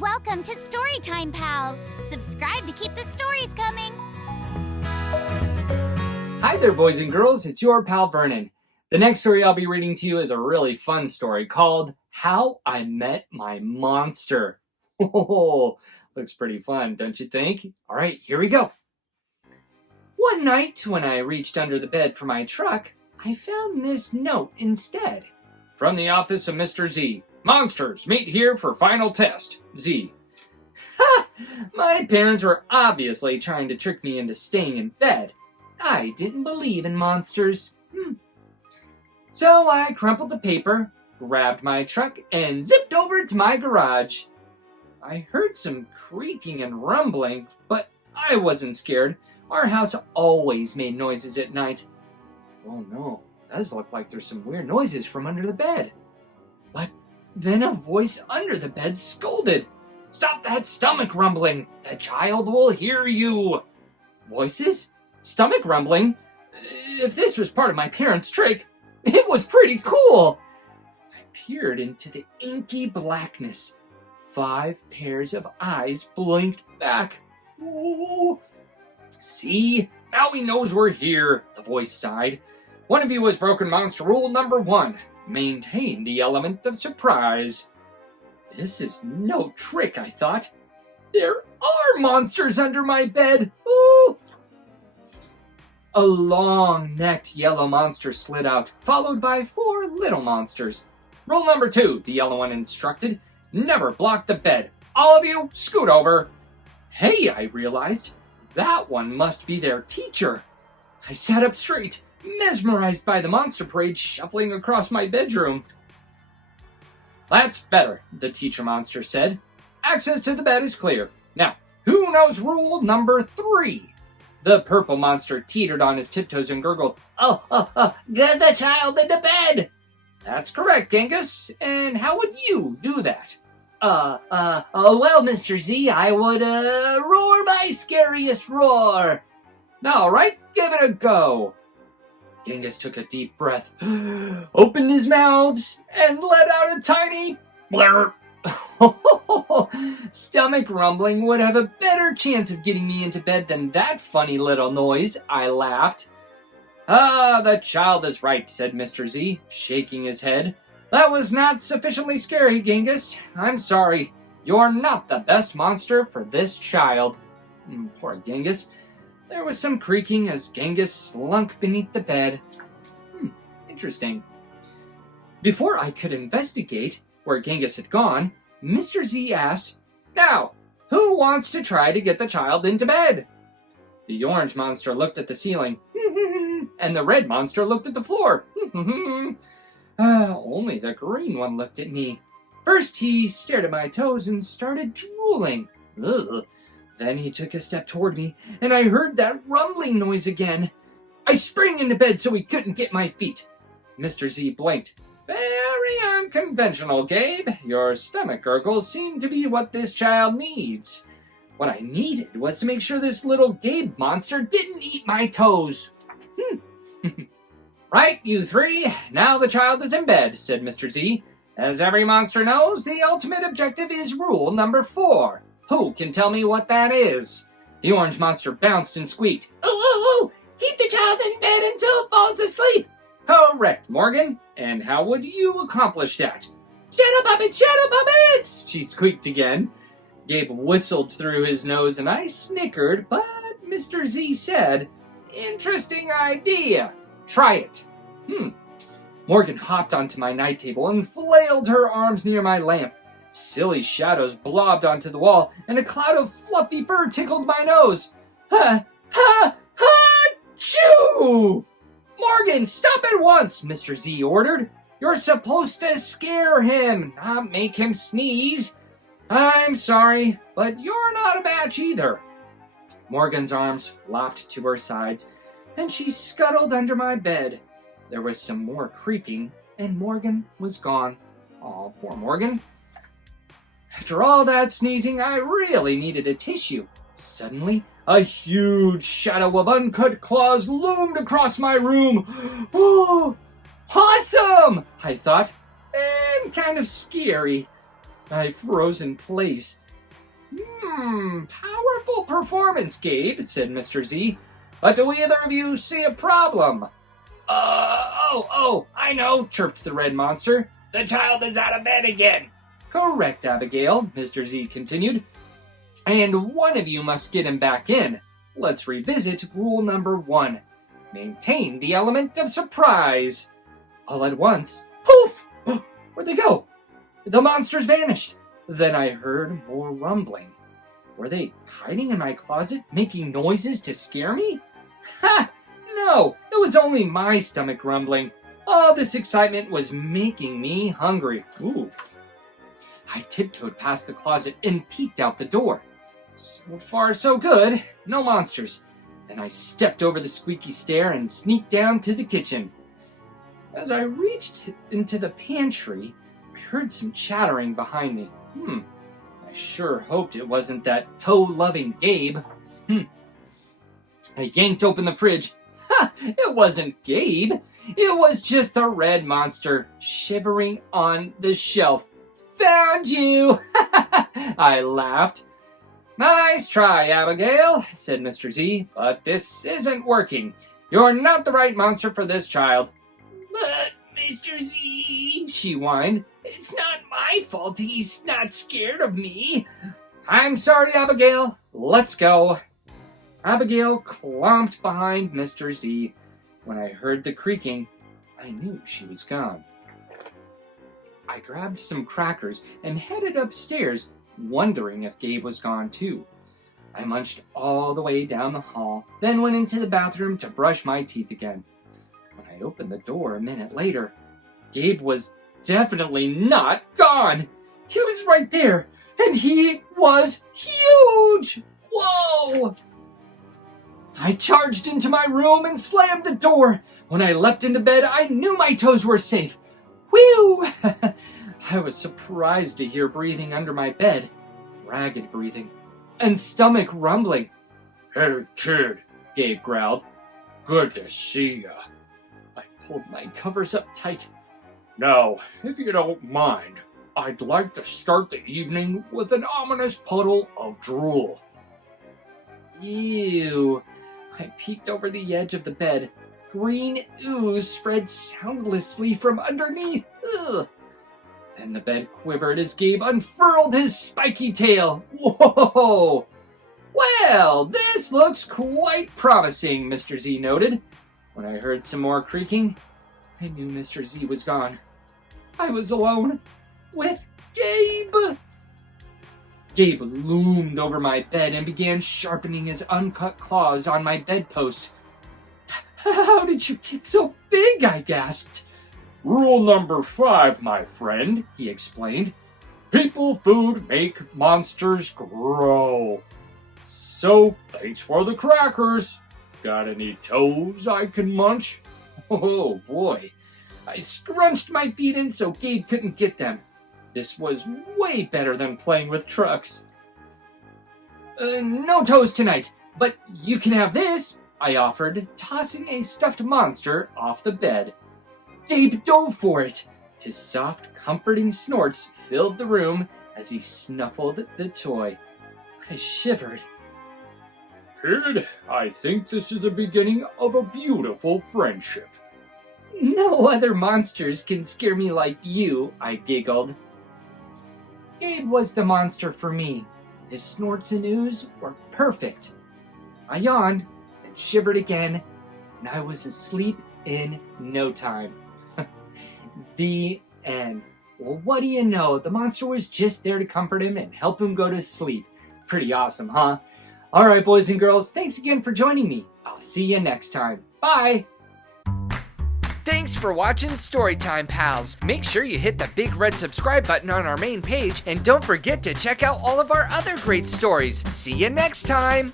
Welcome to Storytime Pals. Subscribe to keep the stories coming. Hi there, boys and girls. It's your pal Vernon. The next story I'll be reading to you is a really fun story called How I Met My Monster. Oh, looks pretty fun, don't you think? All right, here we go. One night, when I reached under the bed for my truck, I found this note instead. From the office of Mr. Z. Monsters, meet here for final test. Z. Ha! My parents were obviously trying to trick me into staying in bed. I didn't believe in monsters. So I crumpled the paper, grabbed my truck, and zipped over to my garage. I heard some creaking and rumbling, but I wasn't scared. Our house always made noises at night. Oh no, it does look like there's some weird noises from under the bed. But then a voice under the bed scolded. Stop that stomach rumbling! The child will hear you! Voices? Stomach rumbling? If this was part of my parents' trick, it was pretty cool! I peered into the inky blackness. 5 pairs of eyes blinked back. Ooh. See? Now he knows we're here, the voice sighed. One of you has broken monster rule number 1. Maintain the element of surprise. This is no trick, I thought. There are monsters under my bed. Ooh. A long-necked yellow monster slid out, followed by 4 little monsters. Rule number 2, the yellow one instructed. Never block the bed. All of you, scoot over. Hey, I realized. That one must be their teacher. I sat up straight, mesmerized by the monster parade shuffling across my bedroom. That's better, the teacher monster said. Access to the bed is clear. Now, who knows rule number 3? The purple monster teetered on his tiptoes and gurgled, get the child into bed! That's correct, Genghis. And how would you do that? Well, Mr. Z, I would, roar my scariest roar. All right, give it a go. Genghis took a deep breath, opened his mouths, and let out a tiny blurp. Stomach rumbling would have a better chance of getting me into bed than that funny little noise, I laughed. The child is right, said Mr. Z, shaking his head. That was not sufficiently scary, Genghis. I'm sorry. You're not the best monster for this child. Poor Genghis. There was some creaking as Genghis slunk beneath the bed. Interesting. Before I could investigate where Genghis had gone, Mr. Z asked, Now, who wants to try to get the child into bed? The orange monster looked at the ceiling, and the red monster looked at the floor. Only the green one looked at me. First, he stared at my toes and started drooling. Ugh. Then he took a step toward me, and I heard that rumbling noise again. I sprang into bed so he couldn't get my feet. Mr. Z blinked. Very unconventional, Gabe. Your stomach gurgles seem to be what this child needs. What I needed was to make sure this little Gabe monster didn't eat my toes. Right, you 3. Now the child is in bed, said Mr. Z. As every monster knows, the ultimate objective is rule number 4. Who can tell me what that is? The orange monster bounced and squeaked. Oh, keep the child in bed until it falls asleep. Correct, Morgan. And how would you accomplish that? Shadow puppets, she squeaked again. Gabe whistled through his nose and I snickered, but Mr. Z said, Interesting idea. Try it. Morgan hopped onto my night table and flailed her arms near my lamp. Silly shadows blobbed onto the wall, and a cloud of fluffy fur tickled my nose. Achoo! Morgan, stop at once, Mr. Z ordered. You're supposed to scare him, not make him sneeze. I'm sorry, but you're not a match either. Morgan's arms flopped to her sides, and she scuttled under my bed. There was some more creaking, and Morgan was gone. Aw, poor Morgan. After all that sneezing, I really needed a tissue. Suddenly, a huge shadow of uncut claws loomed across my room. Oh, awesome, I thought, and kind of scary. I froze in place, Powerful performance, Gabe, said Mr. Z. But do either of you see a problem? I know, chirped the red monster. The child is out of bed again. Correct, Abigail, Mr. Z continued. And one of you must get him back in. Let's revisit rule number 1. Maintain the element of surprise. All at once, poof! Where'd they go? The monsters vanished. Then I heard more rumbling. Were they hiding in my closet, making noises to scare me? Ha! No, it was only my stomach rumbling. All this excitement was making me hungry. Ooh. I tiptoed past the closet and peeked out the door. So far, so good. No monsters. Then I stepped over the squeaky stair and sneaked down to the kitchen. As I reached into the pantry, I heard some chattering behind me. I sure hoped it wasn't that toe-loving Gabe. I yanked open the fridge. Ha! It wasn't Gabe. It was just a red monster shivering on the shelf. Found you! I laughed. Nice try, Abigail, said Mr. Z, but this isn't working. You're not the right monster for this child. But, Mr. Z, she whined, it's not my fault he's not scared of me. I'm sorry, Abigail. Let's go. Abigail clomped behind Mr. Z. When I heard the creaking, I knew she was gone. I grabbed some crackers and headed upstairs, wondering if Gabe was gone too. I munched all the way down the hall, then went into the bathroom to brush my teeth again. When I opened the door a minute later, Gabe was definitely not gone. He was right there, and he was huge! Whoa! I charged into my room and slammed the door. When I leapt into bed, I knew my toes were safe. Whew! I was surprised to hear breathing under my bed, ragged breathing, and stomach rumbling. Hey, kid, Gabe growled. Good to see ya. I pulled my covers up tight. Now, if you don't mind, I'd like to start the evening with an ominous puddle of drool. Ew. I peeked over the edge of the bed. Green ooze spread soundlessly from underneath. Ugh. Then the bed quivered as Gabe unfurled his spiky tail. Whoa! Well, this looks quite promising, Mr. Z noted. When I heard some more creaking, I knew Mr. Z was gone. I was alone with Gabe. Gabe loomed over my bed and began sharpening his uncut claws on my bedpost. How did you get so big? I gasped. Rule number 5, my friend, he explained. People food make monsters grow. So, thanks for the crackers. Got any toes I can munch? Oh boy. I scrunched my feet in so Gabe couldn't get them. This was way better than playing with trucks. No toes tonight, but you can have this, I offered, tossing a stuffed monster off the bed. Gabe dove for it. His soft, comforting snorts filled the room as he snuffled the toy. I shivered. Kid, I think this is the beginning of a beautiful friendship. No other monsters can scare me like you, I giggled. Gabe was the monster for me. His snorts and ooze were perfect. I yawned, then shivered again, and I was asleep in no time. The end. Well, what do you know? The monster was just there to comfort him and help him go to sleep. Pretty awesome, huh? All right, boys and girls, thanks again for joining me. I'll see you next time. Bye! Thanks for watching Storytime Pals. Make sure you hit the big red subscribe button on our main page, and don't forget to check out all of our other great stories. See you next time!